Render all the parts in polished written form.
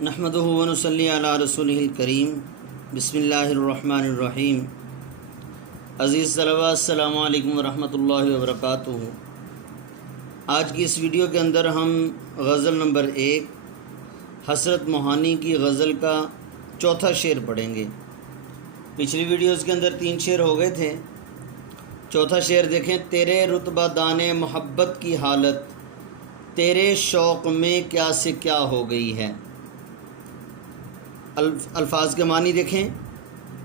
نحمدہ و نصلی علی رسولہ الکریم بسم اللہ الرحمن الرحیم۔ عزیز طلباء السلام علیکم ورحمۃ اللہ وبرکاتہ۔ آج کی اس ویڈیو کے اندر ہم غزل نمبر 1 حسرت موہانی کی غزل کا چوتھا شعر پڑھیں گے۔ پچھلی ویڈیوز کے اندر 3 شعر ہو گئے تھے، چوتھا شعر دیکھیں۔ تیرے رتبہ دان محبت کی حالت، تیرے شوق میں کیا سے کیا ہو گئی ہے۔ الفاظ کے معنی دیکھیں۔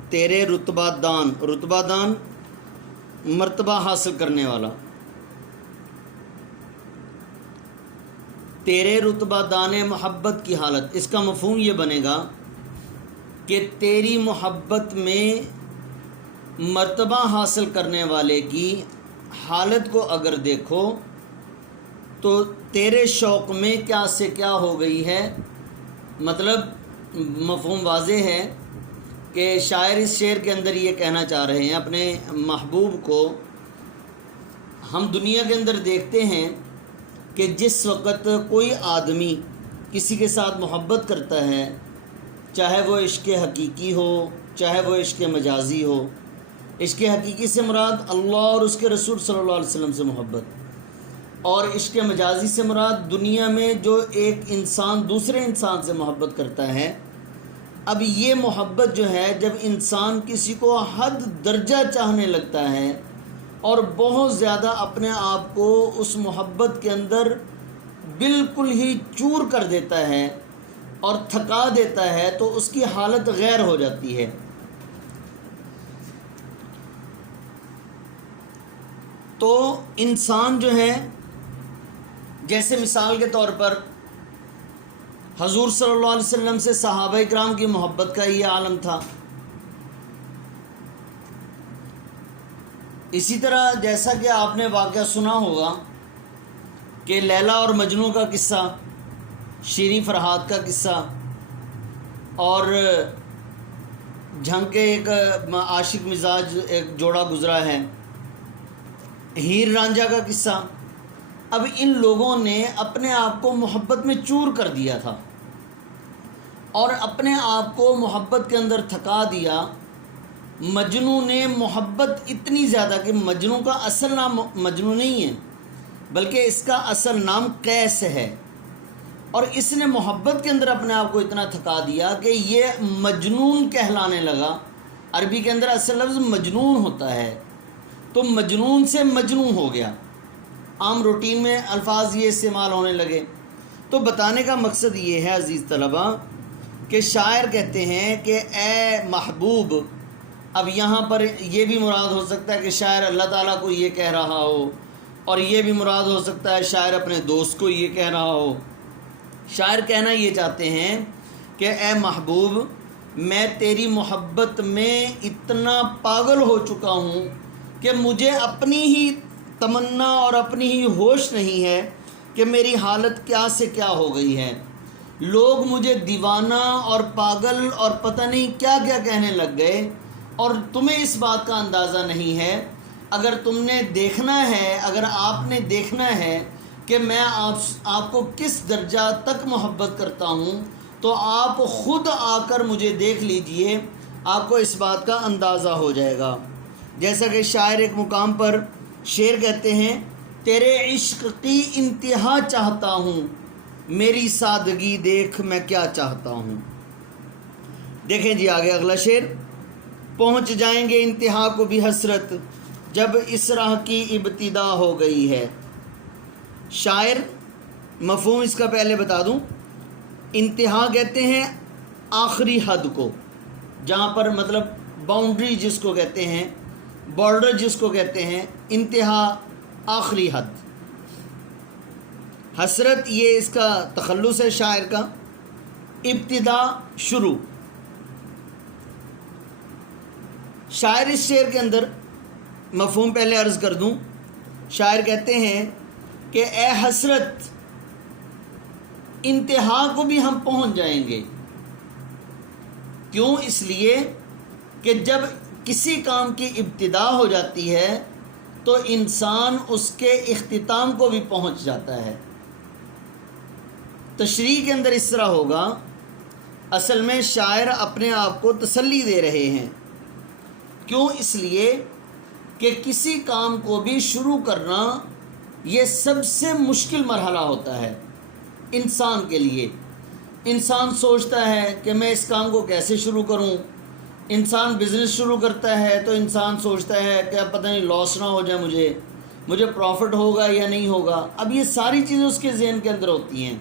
تیرے رتبہ دان مرتبہ حاصل کرنے والا۔ تیرے رتبہ دان محبت کی حالت، اس کا مفہوم یہ بنے گا کہ تیری محبت میں مرتبہ حاصل کرنے والے کی حالت کو اگر دیکھو تو تیرے شوق میں کیا سے کیا ہو گئی ہے۔ مطلب مفہوم واضح ہے کہ شاعر اس شعر کے اندر یہ کہنا چاہ رہے ہیں اپنے محبوب کو۔ ہم دنیا کے اندر دیکھتے ہیں کہ جس وقت کوئی آدمی کسی کے ساتھ محبت کرتا ہے، چاہے وہ عشق حقیقی ہو چاہے وہ عشق مجازی ہو۔ عشق حقیقی سے مراد اللہ اور اس کے رسول صلی اللہ علیہ وسلم سے محبت، اور عشق مجازی سے مراد دنیا میں جو ایک انسان دوسرے انسان سے محبت کرتا ہے۔ اب یہ محبت جو ہے، جب انسان کسی کو حد درجہ چاہنے لگتا ہے اور بہت زیادہ اپنے آپ کو اس محبت کے اندر بالکل ہی چور کر دیتا ہے اور تھکا دیتا ہے، تو اس کی حالت غیر ہو جاتی ہے۔ تو انسان جو ہے، جیسے مثال کے طور پر حضور صلی اللہ علیہ وسلم سے صحابہ کرام کی محبت کا یہ عالم تھا۔ اسی طرح جیسا کہ آپ نے واقعہ سنا ہوگا کہ لیلا اور مجنوں کا قصہ، شیریں فرہاد کا قصہ، اور جھنگ کے ایک عاشق مزاج ایک جوڑا گزرا ہے، ہیر رانجھا کا قصہ۔ اب ان لوگوں نے اپنے آپ کو محبت میں چور کر دیا تھا اور اپنے آپ کو محبت کے اندر تھکا دیا۔ مجنوں نے محبت اتنی زیادہ کہ مجنوں کا اصل نام مجنوں نہیں ہے بلکہ اس کا اصل نام قیس ہے، اور اس نے محبت کے اندر اپنے آپ کو اتنا تھکا دیا کہ یہ مجنون کہلانے لگا۔ عربی کے اندر اصل لفظ مجنون ہوتا ہے، تو مجنون سے مجنون ہو گیا۔ عام روٹین میں الفاظ یہ استعمال ہونے لگے۔ تو بتانے کا مقصد یہ ہے عزیز طلباء کہ شاعر کہتے ہیں کہ اے محبوب، اب یہاں پر یہ بھی مراد ہو سکتا ہے کہ شاعر اللہ تعالیٰ کو یہ کہہ رہا ہو، اور یہ بھی مراد ہو سکتا ہے شاعر اپنے دوست کو یہ کہہ رہا ہو۔ شاعر کہنا یہ چاہتے ہیں کہ اے محبوب، میں تیری محبت میں اتنا پاگل ہو چکا ہوں کہ مجھے اپنی ہی تمنا اور اپنی ہی ہوش نہیں ہے کہ میری حالت کیا سے کیا ہو گئی ہے۔ لوگ مجھے دیوانہ اور پاگل اور پتہ نہیں کیا کیا کہنے لگ گئے، اور تمہیں اس بات کا اندازہ نہیں ہے۔ اگر تم نے دیکھنا ہے، اگر آپ نے دیکھنا ہے کہ میں آپ کو کس درجہ تک محبت کرتا ہوں، تو آپ خود آ کر مجھے دیکھ لیجئے، آپ کو اس بات کا اندازہ ہو جائے گا۔ جیسا کہ شاعر ایک مقام پر شعر کہتے ہیں، تیرے عشق کی انتہا چاہتا ہوں، میری سادگی دیکھ میں کیا چاہتا ہوں۔ دیکھیں جی آگے اگلا شعر۔ پہنچ جائیں گے انتہا کو بھی حسرت، جب اس راہ کی ابتدا ہو گئی ہے۔ شاعر، مفہوم اس کا پہلے بتا دوں، انتہا کہتے ہیں آخری حد کو، جہاں پر مطلب باؤنڈری جس کو کہتے ہیں، بارڈر جس کو کہتے ہیں، انتہا آخری حد۔ حسرت یہ اس کا تخلص ہے شاعر کا، ابتدا شروع۔ شاعر اس شعر کے اندر مفہوم پہلے عرض کر دوں، شاعر کہتے ہیں کہ اے حسرت، انتہا کو بھی ہم پہنچ جائیں گے۔ کیوں؟ اس لیے کہ جب کسی کام کی ابتدا ہو جاتی ہے تو انسان اس کے اختتام کو بھی پہنچ جاتا ہے۔ تشریح کے اندر اس طرح ہوگا اصل میں شاعر اپنے آپ کو تسلی دے رہے ہیں. کیوں؟ اس لیے کہ کسی کام کو بھی شروع کرنا یہ سب سے مشکل مرحلہ ہوتا ہے انسان کے لیے. انسان سوچتا ہے کہ میں اس کام کو کیسے شروع کروں. انسان بزنس شروع کرتا ہے تو انسان سوچتا ہے کہ اب پتہ نہیں لاس نہ ہو جائے، مجھے پروفٹ ہوگا یا نہیں ہوگا. اب یہ ساری چیزیں اس کے ذہن کے اندر ہوتی ہیں.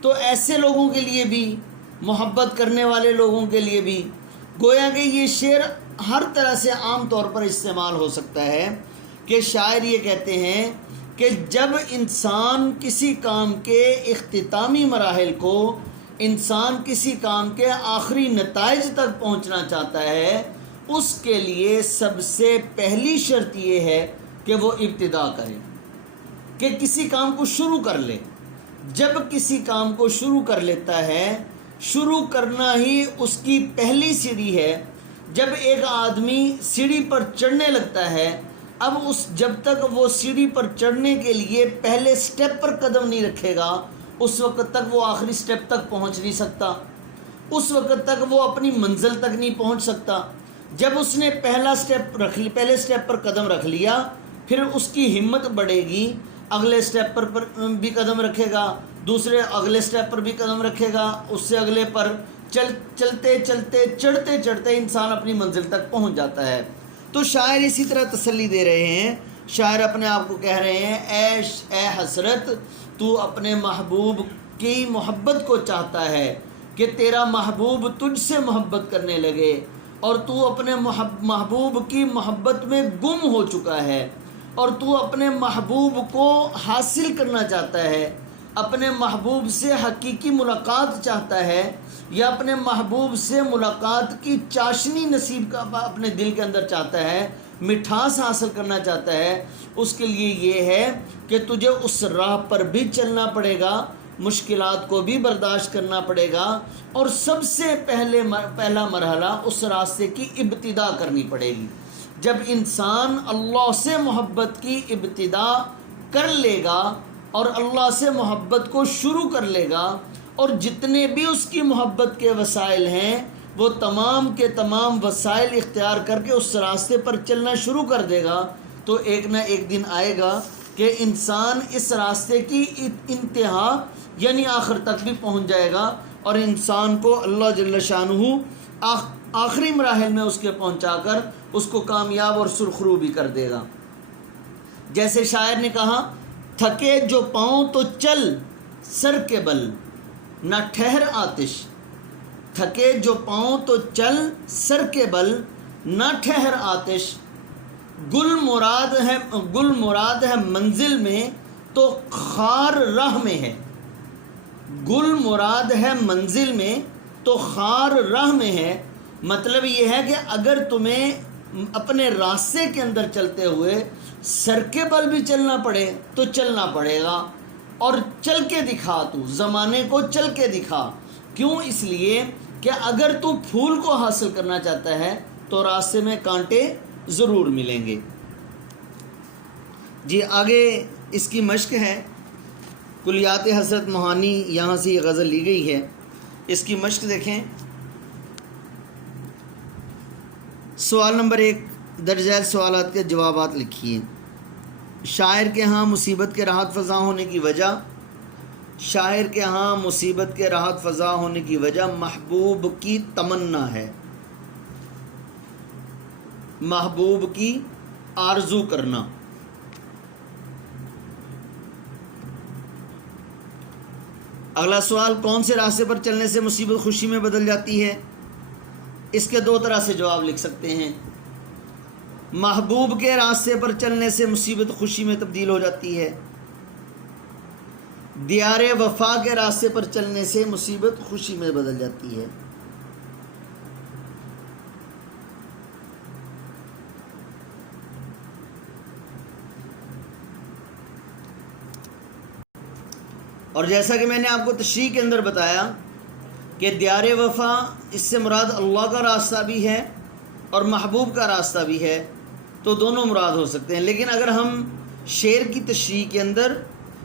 تو ایسے لوگوں کے لیے بھی، محبت کرنے والے لوگوں کے لیے بھی، گویا کہ یہ شعر ہر طرح سے عام طور پر استعمال ہو سکتا ہے کہ شاعر یہ کہتے ہیں کہ جب انسان کسی کام کے اختتامی مراحل کو، انسان کسی کام کے آخری نتائج تک پہنچنا چاہتا ہے، اس کے لیے سب سے پہلی شرط یہ ہے کہ وہ ابتدا کرے، کہ کسی کام کو شروع کر لے. جب کسی کام کو شروع کر لیتا ہے، شروع کرنا ہی اس کی پہلی سیڑھی ہے. جب ایک آدمی سیڑھی پر چڑھنے لگتا ہے، اب جب تک وہ سیڑھی پر چڑھنے کے لیے پہلے سٹیپ پر قدم نہیں رکھے گا، اس وقت تک وہ آخری سٹیپ تک پہنچ نہیں سکتا، اس وقت تک وہ اپنی منزل تک نہیں پہنچ سکتا. جب اس نے پہلے سٹیپ پر قدم رکھ لیا، پھر اس کی ہمت بڑھے گی، اگلے سٹیپ پر بھی قدم رکھے گا، دوسرے اگلے سٹیپ پر بھی قدم رکھے گا، اس سے اگلے پر چلتے چڑھتے انسان اپنی منزل تک پہنچ جاتا ہے. تو شاعر اسی طرح تسلی دے رہے ہیں. شاعر اپنے آپ کو کہہ رہے ہیں، اے حسرت، تو اپنے محبوب کی محبت کو چاہتا ہے کہ تیرا محبوب تجھ سے محبت کرنے لگے، اور تو اپنے محبوب کی محبت میں گم ہو چکا ہے، اور تو اپنے محبوب کو حاصل کرنا چاہتا ہے، اپنے محبوب سے حقیقی ملاقات چاہتا ہے، یا اپنے محبوب سے ملاقات کی چاشنی نصیب کا اپنے دل کے اندر چاہتا ہے، مٹھاس حاصل کرنا چاہتا ہے. اس کے لیے یہ ہے کہ تجھے اس راہ پر بھی چلنا پڑے گا، مشکلات کو بھی برداشت کرنا پڑے گا، اور سب سے پہلا مرحلہ اس راستے کی ابتدا کرنی پڑے گی. جب انسان اللہ سے محبت کی ابتدا کر لے گا اور اللہ سے محبت کو شروع کر لے گا، اور جتنے بھی اس کی محبت کے وسائل ہیں وہ تمام کے تمام وسائل اختیار کر کے اس راستے پر چلنا شروع کر دے گا، تو ایک نہ ایک دن آئے گا کہ انسان اس راستے کی انتہا یعنی آخر تک بھی پہنچ جائے گا، اور انسان کو اللہ جل شانہ آخری مراحل میں اس کے پہنچا کر اس کو کامیاب اور سرخرو بھی کر دے گا. جیسے شاعر نے کہا، تھکے جو پاؤں تو چل سر کے بل، نہ ٹھہر آتش. تھکے جو پاؤں تو چل سر کے بل، نہ ٹھہر آتش. گل مراد ہے منزل میں تو خار راہ میں ہے. گل مراد ہے منزل میں تو خار راہ میں ہے. مطلب یہ ہے کہ اگر تمہیں اپنے راستے کے اندر چلتے ہوئے سر کے بل بھی چلنا پڑے تو چلنا پڑے گا، اور چل کے دکھا، تو زمانے کو چل کے دکھا. کیوں؟ اس لیے کہ اگر تو پھول کو حاصل کرنا چاہتا ہے تو راستے میں کانٹے ضرور ملیں گے. جی آگے اس کی مشق ہے. کلیات حضرت موہانی، یہاں سے یہ غزل لی گئی ہے. اس کی مشق دیکھیں. سوال نمبر 1، درج ذیل سوالات کے جوابات لکھیے. شاعر کے ہاں مصیبت کے راحت فزا ہونے کی وجہ، شاعر کے ہاں مصیبت کے راحت فزا ہونے کی وجہ محبوب کی تمنا ہے، محبوب کی آرزو کرنا. اگلا سوال، کون سے راستے پر چلنے سے مصیبت خوشی میں بدل جاتی ہے؟ اس کے 2 طرح سے جواب لکھ سکتے ہیں. محبوب کے راستے پر چلنے سے مصیبت خوشی میں تبدیل ہو جاتی ہے. دیار وفا کے راستے پر چلنے سے مصیبت خوشی میں بدل جاتی ہے. اور جیسا کہ میں نے آپ کو تشریح کے اندر بتایا کہ دیار وفا اس سے مراد اللہ کا راستہ بھی ہے اور محبوب کا راستہ بھی ہے، تو دونوں مراد ہو سکتے ہیں. لیکن اگر ہم شعر کی تشریح کے اندر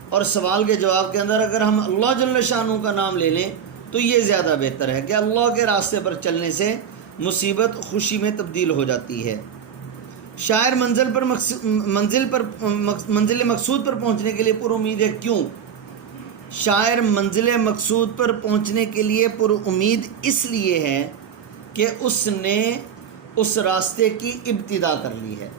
اور سوال کے جواب کے اندر اگر ہم اللہ جل شانہ کا نام لے لیں تو یہ زیادہ بہتر ہے کہ اللہ کے راستے پر چلنے سے مصیبت خوشی میں تبدیل ہو جاتی ہے۔ شاعر منزل مقصود پر پہنچنے کے لیے پر امید ہے۔ کیوں؟ شاعر منزل مقصود پر پہنچنے کے لیے پر امید اس لیے ہے کہ اس نے اس راستے کی ابتدا کر لی ہے۔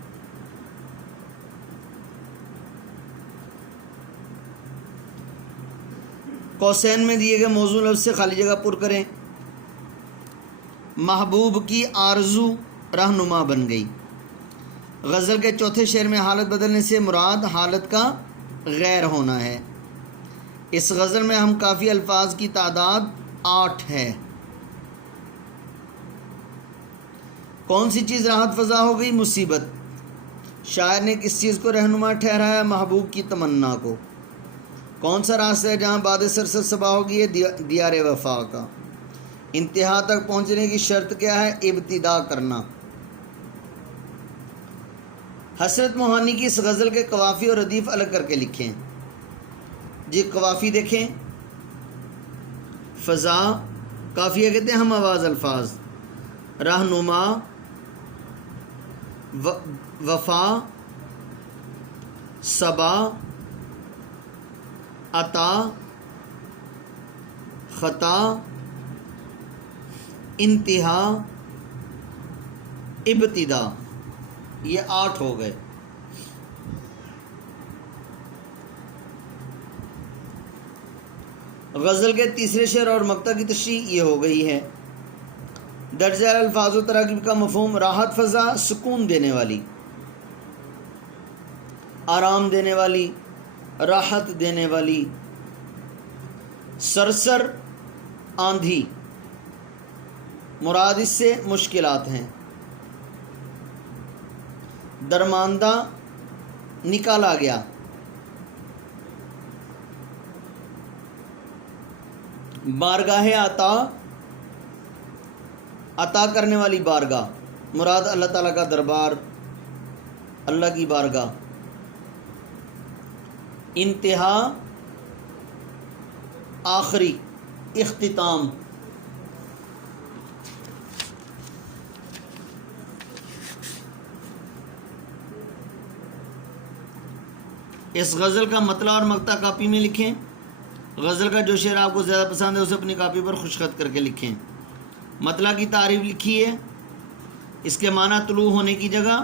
قوسین میں دیے گئے موضوع لفظ سے خالی جگہ پر کریں۔ محبوب کی آرزو رہنما بن گئی۔ غزل کے چوتھے شعر میں حالت بدلنے سے مراد حالت کا غیر ہونا ہے۔ اس غزل میں ہم کافی الفاظ کی تعداد 8 ہے۔ کون سی چیز راحت فضا ہو گئی؟ مصیبت۔ شاعر نے کس چیز کو رہنما ٹھہرایا؟ محبوب کی تمنا کو۔ کون سا راستہ ہے جہاں باد سرسد صبا ہوگی؟ دیار وفا کا۔ انتہا تک پہنچنے کی شرط کیا ہے؟ ابتدا کرنا۔ حسرت موہانی کی اس غزل کے قوافی اور ردیف الگ کر کے لکھیں۔ جی قوافی دیکھیں۔ فضا قافیہ کہتے ہیں ہم آواز الفاظ، رہنما، وفا، صبا، عطا، خطا، انتہا، ابتدا، یہ 8 ہو گئے۔ غزل کے تیسرے شعر اور مقطع کی تشریح یہ ہو گئی ہے۔ درج ذیل الفاظ و تراکیب کا مفہوم: راحت فضا، سکون دینے والی، آرام دینے والی، راحت دینے والی۔ سرسر، آندھی، مراد اس سے مشکلات ہیں۔ درماندہ، نکالا گیا۔ بارگاہ عطا، عطا کرنے والی بارگاہ، مراد اللہ تعالیٰ کا دربار، اللہ کی بارگاہ۔ انتہا، آخری، اختتام۔ اس غزل کا مطلع اور مقطع کاپی میں لکھیں۔ غزل کا جو شعر آپ کو زیادہ پسند ہے اسے اپنی کاپی پر خشخط کر کے لکھیں۔ مطلع کی تعریف لکھیے۔ اس کے معنی: طلوع ہونے کی جگہ۔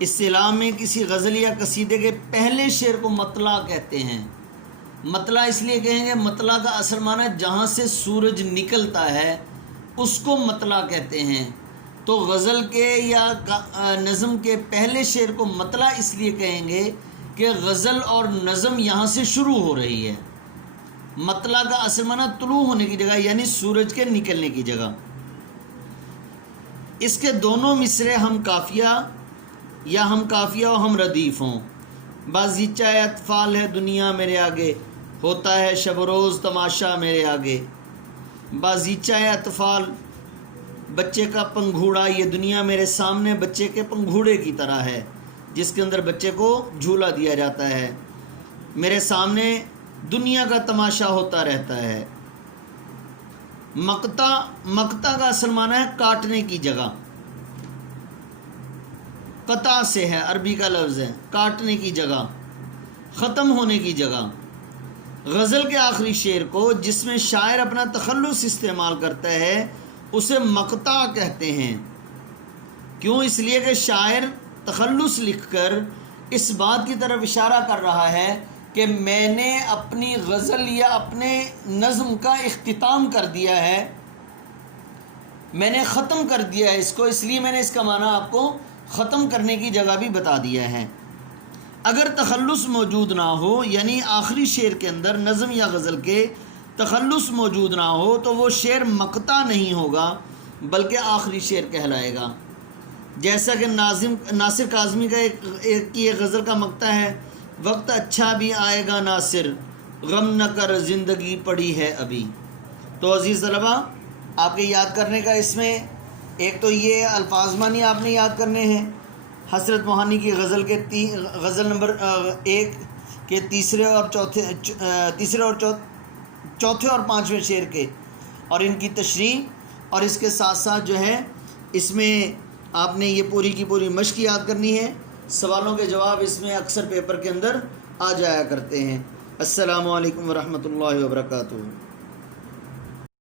اصطلاح میں کسی غزل یا قصیدے کے پہلے شعر کو مطلع کہتے ہیں۔ مطلع اس لیے کہیں گے، مطلع کا اصل معنی جہاں سے سورج نکلتا ہے اس کو مطلع کہتے ہیں۔ تو غزل کے یا نظم کے پہلے شعر کو مطلع اس لیے کہیں گے کہ غزل اور نظم یہاں سے شروع ہو رہی ہے۔ مطلع کا اصل معنی طلوع ہونے کی جگہ یعنی سورج کے نکلنے کی جگہ۔ اس کے دونوں مصرے ہم کافیہ یا ہم کافیہ و ہم ردیف ہوں۔ بازیچہ اطفال ہے دنیا میرے آگے، ہوتا ہے شب و روز تماشا میرے آگے۔ بازیچہ اطفال، بچے کا پنگھوڑا، یہ دنیا میرے سامنے بچے کے پنگھوڑے کی طرح ہے جس کے اندر بچے کو جھولا دیا جاتا ہے۔ میرے سامنے دنیا کا تماشا ہوتا رہتا ہے۔ مقطع کا اصل معنی ہے کاٹنے کی جگہ۔ قطع سے ہے، عربی کا لفظ ہے، کاٹنے کی جگہ، ختم ہونے کی جگہ۔ غزل کے آخری شعر کو جس میں شاعر اپنا تخلص استعمال کرتا ہے اسے مقطع کہتے ہیں۔ کیوں؟ اس لیے کہ شاعر تخلص لکھ کر اس بات کی طرف اشارہ کر رہا ہے کہ میں نے اپنی غزل یا اپنے نظم کا اختتام کر دیا ہے، میں نے ختم کر دیا ہے اس کو، اس لیے میں نے اس کا معنی آپ کو ختم کرنے کی جگہ بھی بتا دیا ہے۔ اگر تخلص موجود نہ ہو یعنی آخری شعر کے اندر نظم یا غزل کے تخلص موجود نہ ہو تو وہ شعر مقطع نہیں ہوگا بلکہ آخری شعر کہلائے گا۔ جیسا کہ ناصر کاظمی کا ایک غزل کا مقطع ہے: وقت اچھا بھی آئے گا ناصر، غم نہ کر زندگی پڑی ہے ابھی۔ تو عزیز طلبہ، آپ کے یاد کرنے کا اس میں ایک تو یہ الفاظ معنی آپ نے یاد کرنے ہیں۔ حسرت موہانی کی غزل نمبر 1 کے تیسرے اور چوتھے اور پانچویں شعر کے، اور ان کی تشریح، اور اس کے ساتھ ساتھ جو ہے اس میں آپ نے یہ پوری کی پوری مشق یاد کرنی ہے۔ سوالوں کے جواب اس میں اکثر پیپر کے اندر آ جایا کرتے ہیں۔ السلام علیکم ورحمۃ اللہ وبرکاتہ۔